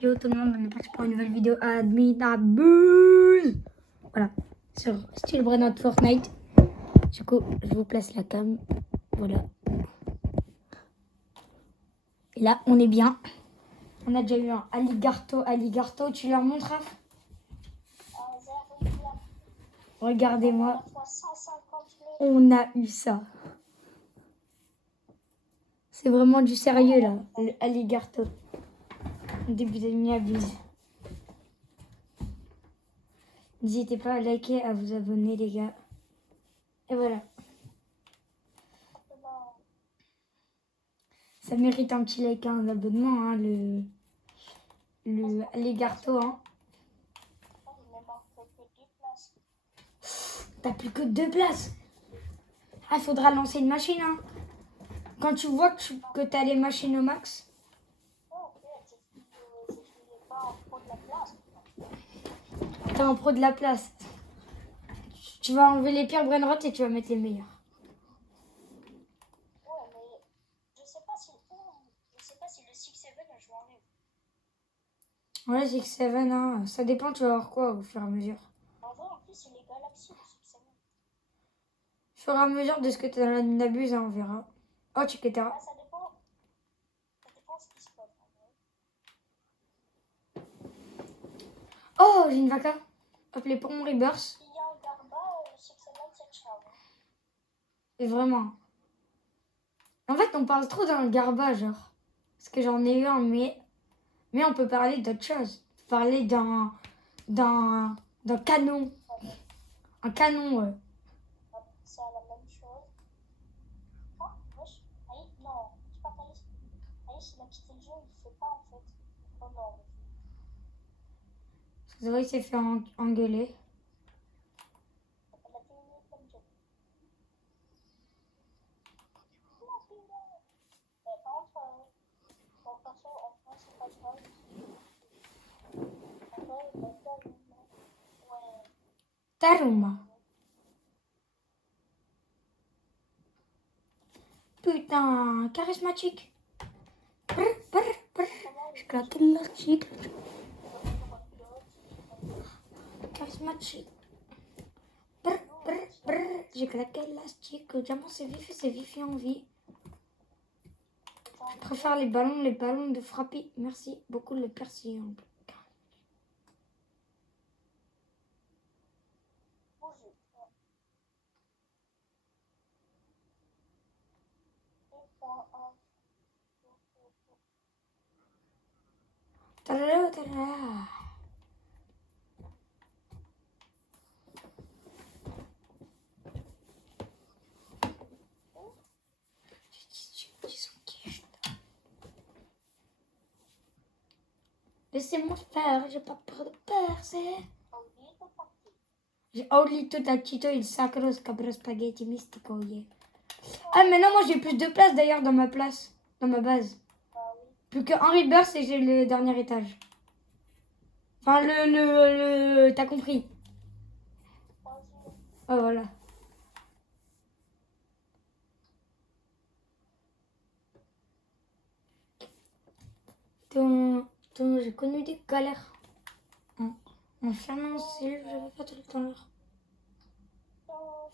Yo tout le monde, on est parti pour une nouvelle vidéo admirable. Voilà, sur Style Brainot Fortnite. Du coup, je vous place la cam. Voilà. Et là, on est bien. On a déjà eu un Alligarto. Tu leur montres, Raph? Regardez-moi. On a eu ça. C'est vraiment du sérieux, là. Le Alligarto. Début de nuit abuse. N'hésitez pas à liker, à vous abonner, les gars. Et voilà. Ça mérite un petit like, un abonnement, hein, le Alligarto, hein. T'as plus que 2 places. Ah, faudra lancer une machine, hein. Quand tu vois que t'as les machines au max. T'es un pro de la place. Tu vas enlever les pires brainrot et tu vas mettre les meilleurs. Ouais, mais je sais pas si le 6-7 je l'enlève. Ouais, 6-7, hein. Ça dépend, tu vas avoir quoi au fur et à mesure. En vrai, en plus, il est Galaxy, le 6-7. Au fur et à mesure de ce que t'as dans la Nabuse, hein, on verra. Oh, tu Ah, ça dépend. Ça dépend ce qui se passe. Oh, j'ai une vaca. Hop, les pompes reverse. Il y a un Garba, le 6-7, c'est ciao. Et vraiment. En fait, on parle trop d'un garba, genre. Parce que j'en ai eu un, mais on peut parler d'autre chose. On peut parler d'un canon. Un canon, ouais. C'est la même chose. Oh, wesh. Aïe, non, c'est pas Thaïs. Thaïs, il a quitté le jeu, il fait pas en fait. Oh non. C'est vrai qu'il s'est fait engueuler. Elle a terminé comme jeu. Par contre, mon perso, en France, c'est pas grave. En vrai, il a tellement. Ouais. Taruma. Putain, charismatique. Brr, brr, brr. Je claque l'article. Charismatique. Brr, brr, brr. J'ai claqué l'élastique. Le diamant, c'est vif et en vie. Je préfère les ballons de frappé. Merci beaucoup, le persillon. Tarara, tarara. Laissez-moi faire, j'ai pas peur de percer. J'ai oublié acquito il sacro scabro spaghetti mystico, yeah. Ah, maintenant, moi, j'ai plus de place, d'ailleurs, dans ma place. Dans ma base. Plus que Henry Burst et j'ai le dernier étage. Enfin, t'as compris. Oh, voilà. J'ai connu des galères. En fermant en cellule, j'avais pas tout le temps l'heure.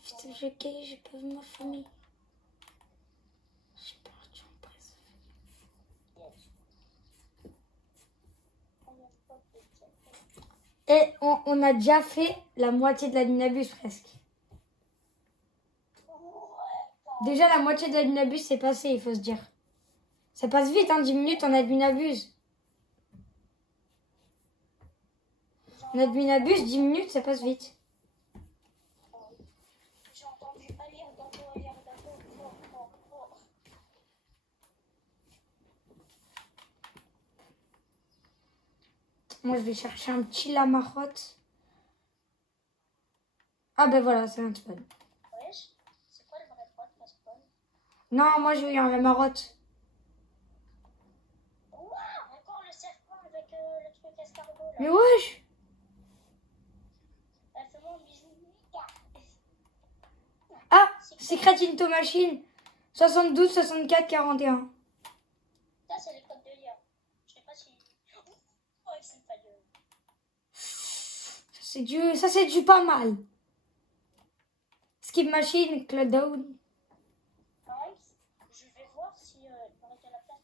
Putain, j'ai gay, j'ai pas vu ma famille. J'ai perdu en presse. Et on a déjà fait la moitié de la Lunabus presque. Déjà, la moitié de la Lunabus c'est passé, il faut se dire. Ça passe vite, hein, 10 minutes en Adminabus. En Adminabus, 10 minutes, ça passe vite. J'ai entendu Aliardato. Moi, je vais chercher un petit lamarotte. Ah ben voilà, c'est un spawn. Wesh, c'est quoi le vrai pote, la spawn? Non, moi, j'ai eu un lamarotte. Ouah, encore le serpent avec le truc escargot là. Mais wesh! Fais-moi un bisou. Ah, Secret Into Machine. 72, 64, 41. Ça, c'est les codes de lien. Je sais pas si. Ça, c'est du pas mal. Skip Machine, Clouddown. Nice. Je vais voir si il aurait à la place.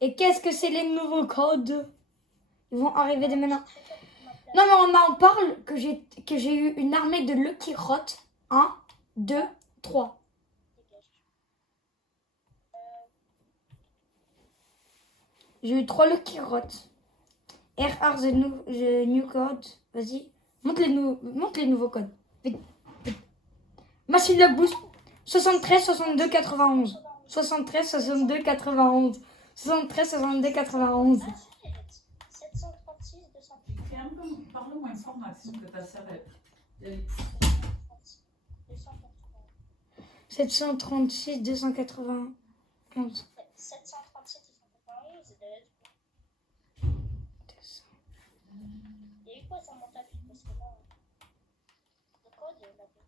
Et qu'est-ce que c'est les nouveaux codes? Ils vont arriver dès maintenant. Très top pour ma place. Non, mais on en parle que j'ai eu une armée de Lucky Rot. 1, 2, 3. Dégage. J'ai eu 3 Lucky Rot. RR the new code. Vas-y. Montre les nouveaux codes. Vite. Machine Log Boost. 73, 62, 91. 73, 62, 91. 73, 62, 91. Ah, shit. 736, 236, Fais un peu, parle-moi une formation que ta sœur elle. 280. 736, 291. 737, 291. Il y a eu quoi sur mon tapis? Parce que là, le code, il l'avait.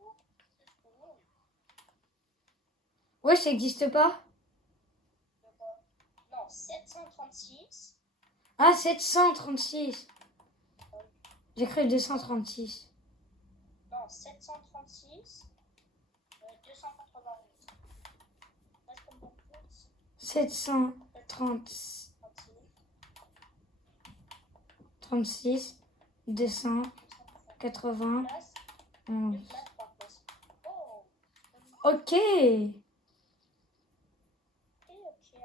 Oh, c'est trop long. Ouais, ça n'existe pas. Non, 736. Ah, 736. J'ai cru 236. Non, 736. 291. Reste comme bon plus. 736, 291. Place. Une place par place. Oh, Ok. ok,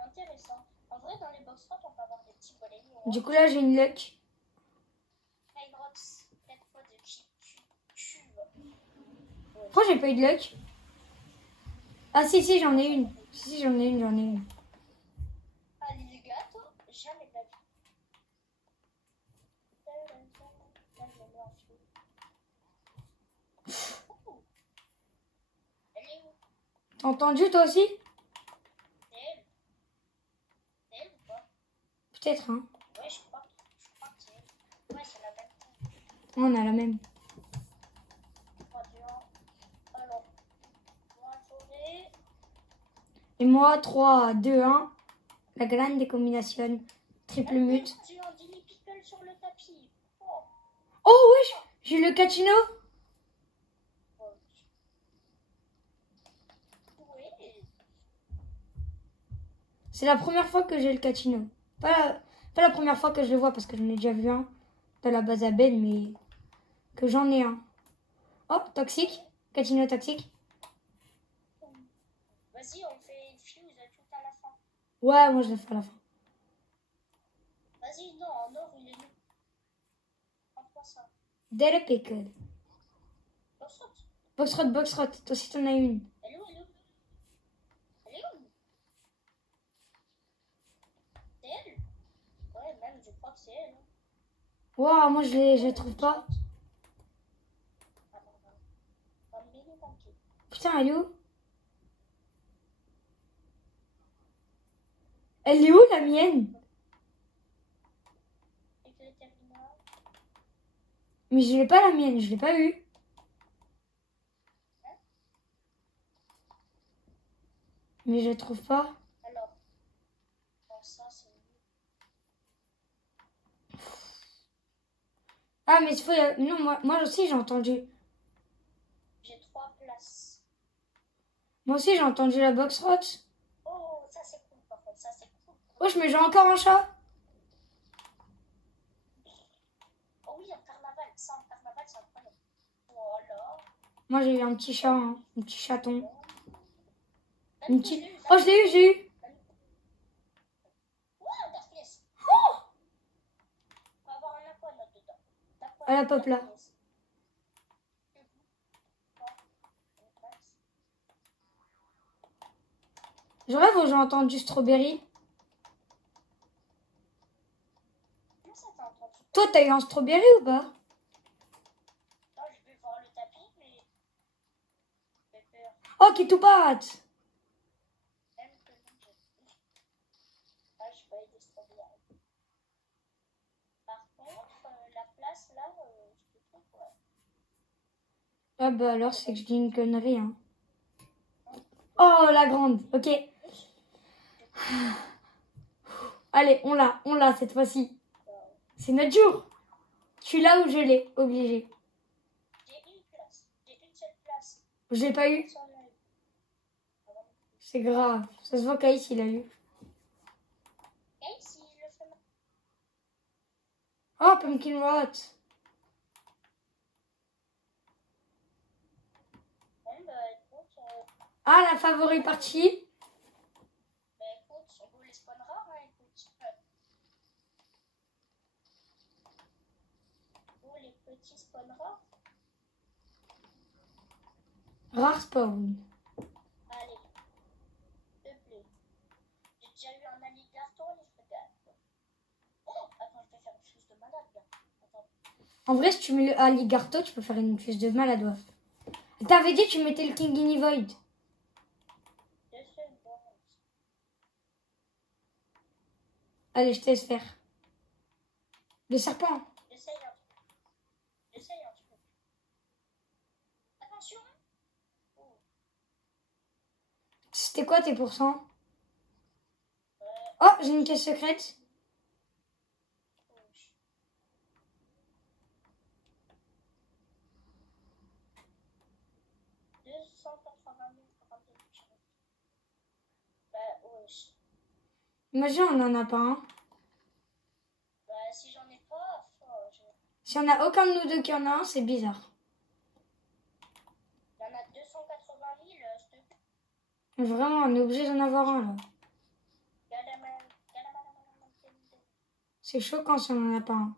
intéressant. En vrai, dans les box on peut avoir des petits volets. Du coup, là, j'ai une luck. Hyrox, peut-être pas de qui tu Pourquoi j'ai pas eu de luck? Ah, si, j'en ai une. Si, j'en ai une. Ah, les gars, toi, jamais de la vie. Elle est où? T'as entendu, toi aussi? C'est elle? C'est elle ou pas? Peut-être, hein. Ouais, je crois que c'est elle. Ouais, c'est la même. On a la même. 3, 2, 1. Alors, moi, forêt. Et moi, 3, 2, 1. La grande combinaison. Triple mute. J'ai un Dilly Pickle sur le tapis. Oh. Oh, wesh, j'ai le Cachino. Ouais. C'est la première fois que j'ai le Cachino. Pas la première fois que je le vois parce que j'en ai déjà vu un dans la base à Ben, mais que j'en ai un. Oh, toxique. Cachino toxique. Vas-y, on fait une fuse tout à la fin. Ouais, moi je le fais à la fin. Vas-y, non, en or, il est où? Prends-toi ça. Dere pickle. Oh, saute. Boxrot. Toi aussi t'en as une. Elle est où? Elle est où? Elle est où? C'est elle? Ouais, même, je crois que c'est elle. Hein. Waouh, moi je les trouve pas. Ah non, non. Bambini, banquier. Putain, elle est où? Elle est où la mienne? Et que le terminal. Mais je l'ai pas la mienne, je l'ai pas eu. Mais je la trouve pas. Alors, bon, ça, c'est. Ah, mais il faut. Non, moi aussi j'ai entendu. J'ai 3 places. Moi aussi j'ai entendu la Boxrot. Oh, ça, c'est cool, par contre. Ça, c'est cool. Wesh, mais j'ai encore un chat. Oh oui, en carnaval. Ça, en carnaval, c'est incroyable. Voilà. Moi j'ai eu un petit chat, hein, un petit chaton. Même Une que petite... j'ai eu, Oh, je l'ai eu. Wow, Darkness. On va avoir un aquanaut dedans. À la pop là. Je rêve où j'ai entendu Strawberry. Comment ça t'as entendu? Toi, t'as eu un Strawberry ou pas? Non, je vais voir le tapis, mais. J'ai peur. Oh, Kitoupat. Même que non, j'ai. Ah, je vais aider Strawberry. Par contre, la place là, je te trouve, ouais. Ah bah alors, c'est que je dis une connerie, hein. Oh, la grande. Ok. Allez, on l'a cette fois-ci. C'est notre jour. Je suis là où je l'ai, obligé. J'ai une place. J'ai une seule place. Je l'ai pas eu. Personne n'a eu. C'est grave. Ça se voit qu'Aïs, il a eu. Et si je le fais maintenant. Oh, Pumpkin Rot. Bon, bah écoute, Ah, la favori partie. on vaut les spawns rares, hein, écoute. Vous, les petits spawns rares. Rare spawn. Allez, s'il te plaît. J'ai déjà eu un alligator, les frères. Oh, attends, je vais faire une fuse de malade, là. Attends. En vrai, si tu mets le Alligarto, tu peux faire une fuse de malade. T'avais dit que tu mettais le King Guinea Void. Je sais, bon. Allez, je te laisse faire. Le serpent. J'essaye un truc. J'essaye un truc. Attention. Oh. C'était quoi tes pourcents? Euh, Oh, j'ai une caisse secrète. oh. 280 000 Bah, wesh. Imagine, on n'en a pas un. Bah, si j'en ai pas, Si on a aucun de nous deux qui en a un, c'est bizarre. il y en a 280 000, s'il te plaît. Vraiment, on est obligé d'en avoir un là. C'est choquant si on n'en a pas un.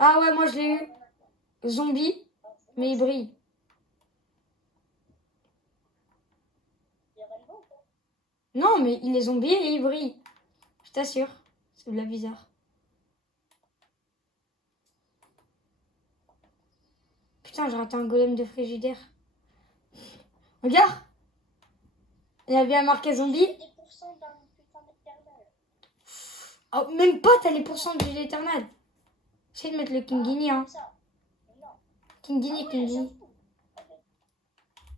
Ah ouais, moi je l'ai eu. Zombie, mais il brille. Il y a Rainbow ou pas? Non, mais il est zombie et il brille. Je t'assure. C'est de la bizarre. Putain, j'ai raté un golem de frigidaire. Regarde! Il y a bien marqué zombie. Des pourcents dans le putain d'éternel. Oh, même pas, t'as les pourcents de l'éternel. J'essaie de mettre le King Guinea, hein. Comme ça. Non. King Guinea, Ah King ouais, Guinea. j'avoue. Ok.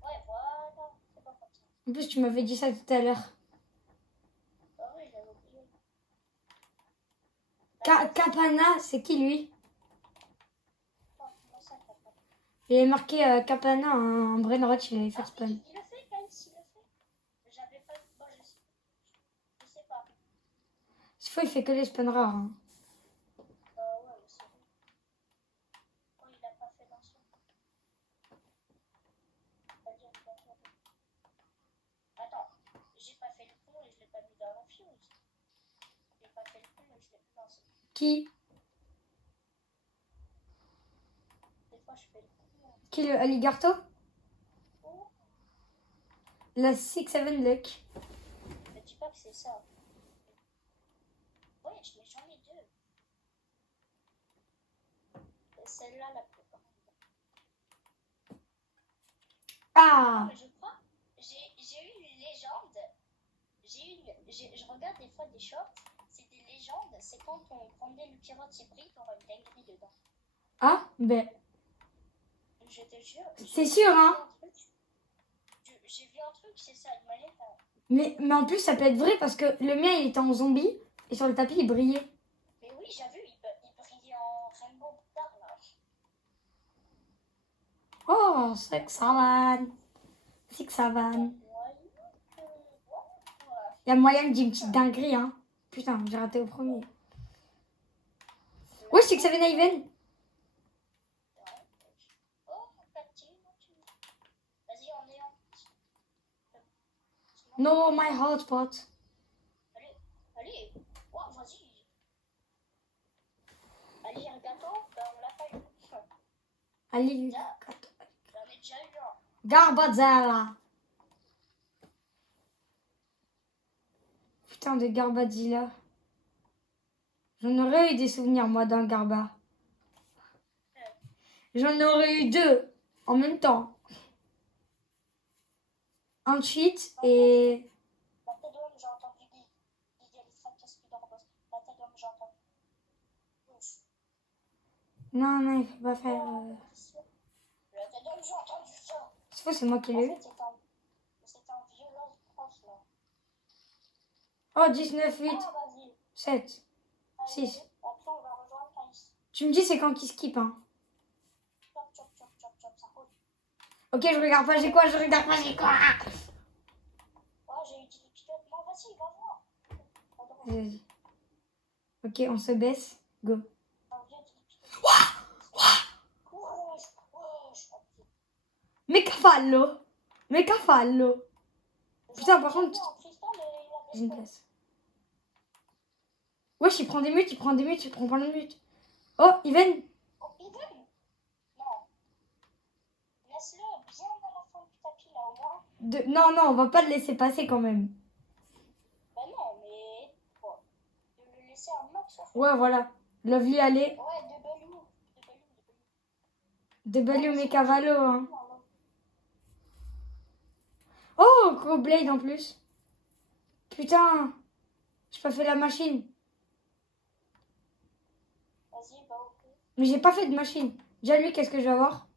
Ouais, voilà. C'est pas comme ça. En plus, tu m'avais dit ça tout à l'heure. Ah oui, j'avais oublié. Capana, c'est qui lui? Oh, comment ça, t'as pas? Il est marqué Capana, un brainrot, il allait faire spawn. Il le fait, Kyle, il le fait. J'avais pas. Bon, je sais pas. Cette fois, il fait que les spawns rares. Hein. Ouais, mais c'est vrai. Oh, il a pas fait l'ancien. Attends, j'ai pas fait le con et je l'ai pas mis dans la fuse. J'ai pas fait le con et je l'ai mis dans ce. Qui? Des fois, je fais le con. Qui le Alligarto? Oh, La 6-7 Luck. me dis pas que c'est ça. Ouais, mais j'en ai deux. Et celle-là, la plus grande. Ah! Mais je crois, j'ai eu une légende. Je regarde des fois des shorts. C'est des légendes. C'est quand on prendrait le carotte hybride, on aurait une dinguerie dedans. Ah? Ben, Je te jure. c'est sûr, hein? J'ai vu un truc, c'est ça. Imagine, Mais en plus, ça peut être vrai parce que le mien, il était en zombie et sur le tapis, il brillait. mais oui, j'ai vu, il brillait en rainbow tard là. Oh, c'est que ça va. C'est que ça va. Il y a moyen que j'ai une petite dinguerie, hein. Putain, j'ai raté au premier. Ouais, c'est que ça venait Ivan. Oh, vas-y, on est en. No, my hotspot. Allez, oh, vas-y. Allez, un gâteau, ben on l'a pas eu. Allez, J'en ai déjà eu un. Garbadzilla. Putain de Garbadzilla. J'en aurais eu des souvenirs, moi, d'un Garba. J'en aurais eu deux en même temps. Un cheat et... La Tedom, j'ai entendu Guy. Guy, les fracasse plus dans le boss. La Tedom, j'ai entendu. Ouf. Non, non, il faut pas faire... La Tedom, j'ai entendu ça. C'est faux, c'est moi qui En l'ai eu. fait, c'était un violence proche là. Oh, 19, 8, Ah, vas-y. 7, Allez, 6. après, on va rejoindre Caïs. Tu me dis c'est quand qui skip, hein. Chop, chop, chop, chop, chop, ça roule. Ok, je regarde pas, j'ai quoi, je regarde pas, j'ai quoi. Oh, j'ai eu 10 pilotes. Non, vas-y, va voir. Attends, Vas-y. Ok, on se baisse. Go. viens, 10 pilotes. Oh, je crois que Mais cafallo. Mais cafallo. Putain, par contre, en cristal, il j'ai une a place. Wesh, il prend des mutes, il prend pas de mutes. Oh, Even. Oh, Even. Non. Laisse-le bien à la fin du tapis, là, au moins. Non, non, on va pas le laisser passer quand même. Ben non, mais... Bon. De le laisser un max, en fait. Ouais, voilà. Lovely, allez. Ouais, de Balou. De Balou, mais cavallo, hein. Non, non. Oh, gros blade en plus. Putain, j'ai pas fait la machine. Vas-y, bah, ok. Mais j'ai pas fait de machine. Déjà, lui, qu'est-ce que je vais avoir?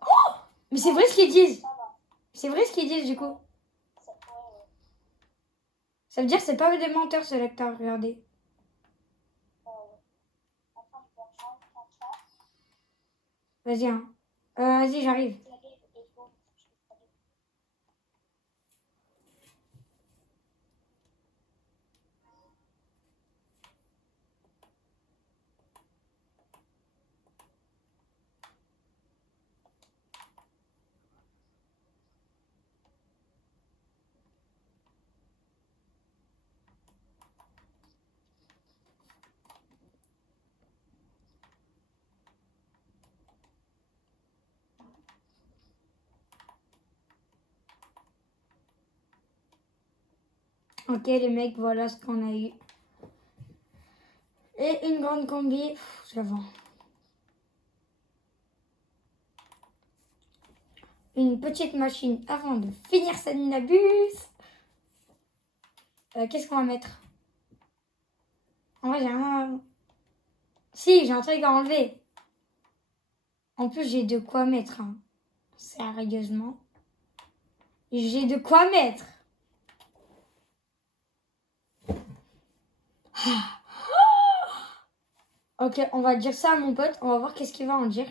Oh, mais c'est vrai ce qu'ils disent. Ça va. C'est vrai ce qu'ils disent, du coup. Ouais. Ça veut dire que c'est pas des menteurs, ce lecteur, regardez. Attends, je vais reprendre ça. Vas-y, hein. Vas-y, j'arrive. Ok, les mecs, voilà ce qu'on a eu. Et une grande combi. Pff, je la vends. Une petite machine avant de finir sa Nabus. Qu'est-ce qu'on va mettre? En vrai, j'ai rien. Si, j'ai un truc à enlever. En plus, j'ai de quoi mettre. Hein. Sérieusement. J'ai de quoi mettre. Ok, on va dire ça à mon pote. On va voir qu'est-ce qu'il va en dire.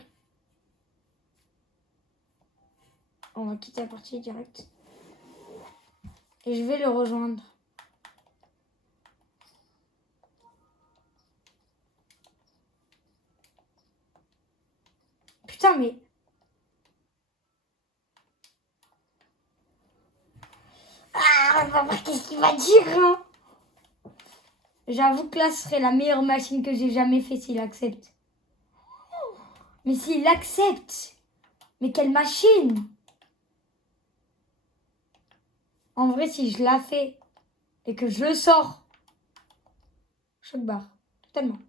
On va quitter la partie direct. Et je vais le rejoindre. Putain, mais... Ah, on va voir qu'est-ce qu'il va dire, hein. J'avoue que là, ce serait la meilleure machine que j'ai jamais fait s'il accepte. Mais s'il accepte, mais quelle machine! En vrai, si je la fais et que je le sors, choc barre, totalement.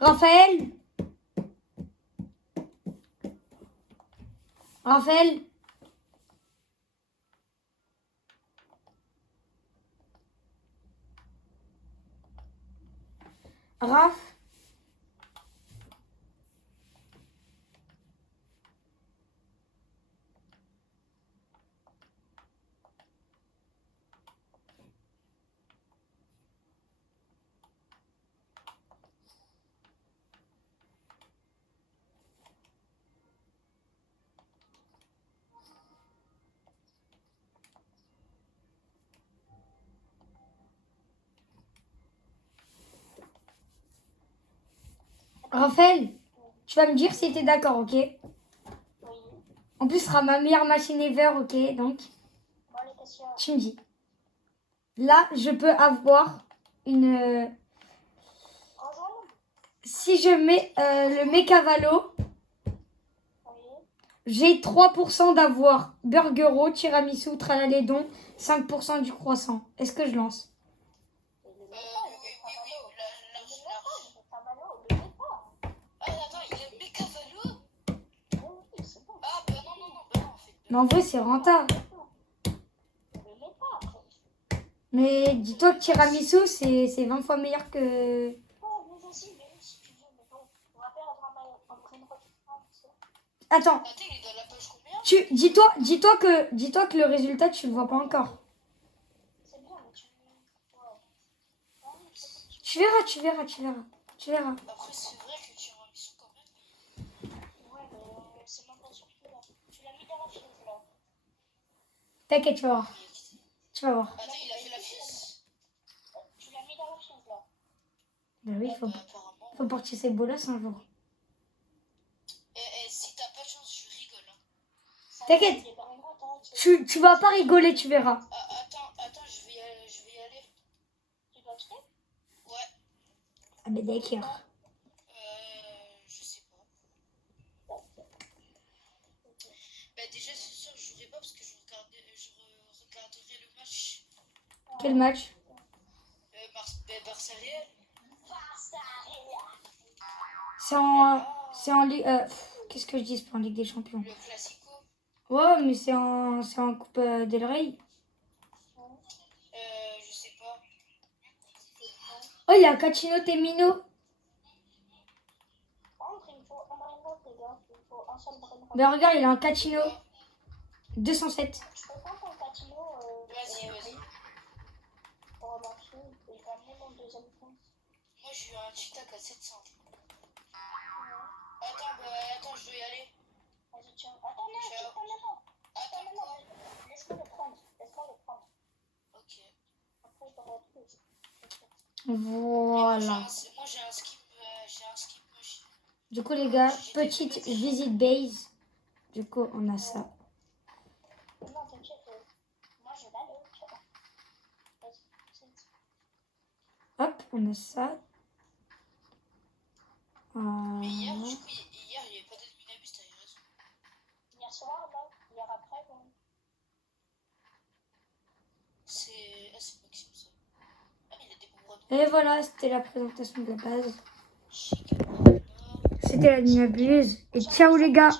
Raphaël! Raphaël! Raph? Raphaël, tu vas me dire si t'es d'accord, ok? Oui. En plus, ce sera ma meilleure machine ever, ok? Donc, Bon, les questions. tu me dis. Là, je peux avoir une... Rejoins-nous. Si je mets le Mecavalo, Oui. j'ai 3% d'avoir Burgero, tiramisu, tralalédon, 5% du croissant. Est-ce que je lance? Oui, le met pas. Ah, attends, il a Mecavalo? Oui, c'est bon. Ah, bah non, non, non, bah non, en fait. Mais en vrai, c'est rentable. Le met pas, après. Mais dis-toi que tiramisu, c'est 20 fois meilleur que... Oh, mais vas-y, mais oui, si tu veux, mais bon. On va perdre un train de retraite. Attends, Attends, il est dans la page combien? dis-toi que le résultat, tu le vois pas encore. C'est bien, mais tu... Ouais. Tu verras, tu verras, tu verras. Tu verras. Après, c'est vrai que tu as un mission quand même. Ouais, mais c'est même pas surtout là. Tu l'as mis dans la fuse là. T'inquiète, tu vas voir. Tu vas voir. Attends, il a fait la pièce. Tu l'as mis dans la fuse là. Bah oui, Apparemment. faut porter ses bolas un jour. Et si t'as pas de chance, je rigole. Hein. T'inquiète. Il est dans les grottes, hein, Tu vas pas rigoler, tu verras. Ah, attends, je vais y aller. Tu dois quitter? Ouais, Ah mais d'accord. je sais pas. Bah déjà, ce soir, je jouerai pas parce que je regarderai le match Quel match? Barça Real. C'est en Ligue... qu'est-ce que je dis? C'est pas en Ligue des Champions. Le Classico. Ouais, mais c'est en Coupe del Rey. Je sais pas. Oh, il y a Cachino Temino. Entre, il me faut un brain les gars. Il me faut un seul brain rot. Ben regarde, il a un Cachino 207. Je peux pas ton Catino. Vas-y. Pour remarquer, je vais amener mon deuxième compte. Moi, j'ai eu un cheat-tag à 700. Attends, je dois y aller. Vas-y, tiens. Attends, non, Ciao. quitte pas maintenant. Attends, Non, quoi? laisse-moi le prendre. Laisse-moi le prendre. Ok. Après, je te retrouve. Voilà. Moi, j'ai un skip moche. Du coup, les gars, petite visite base. Du coup, on a ça. Non, t'inquiète. Moi, je vais aller. Vas-y, c'est- Hop, on a ça. Mais hier, Voilà. du coup, il y avait pas d'adminabus, t'avais raison. Hier soir, là. Hier après, bon. C'est Maxime, ça. Ah, mais il a des bons bras. Et voilà, c'était la présentation de la base. Chic. C'était la Nabuse. Et ciao les gars.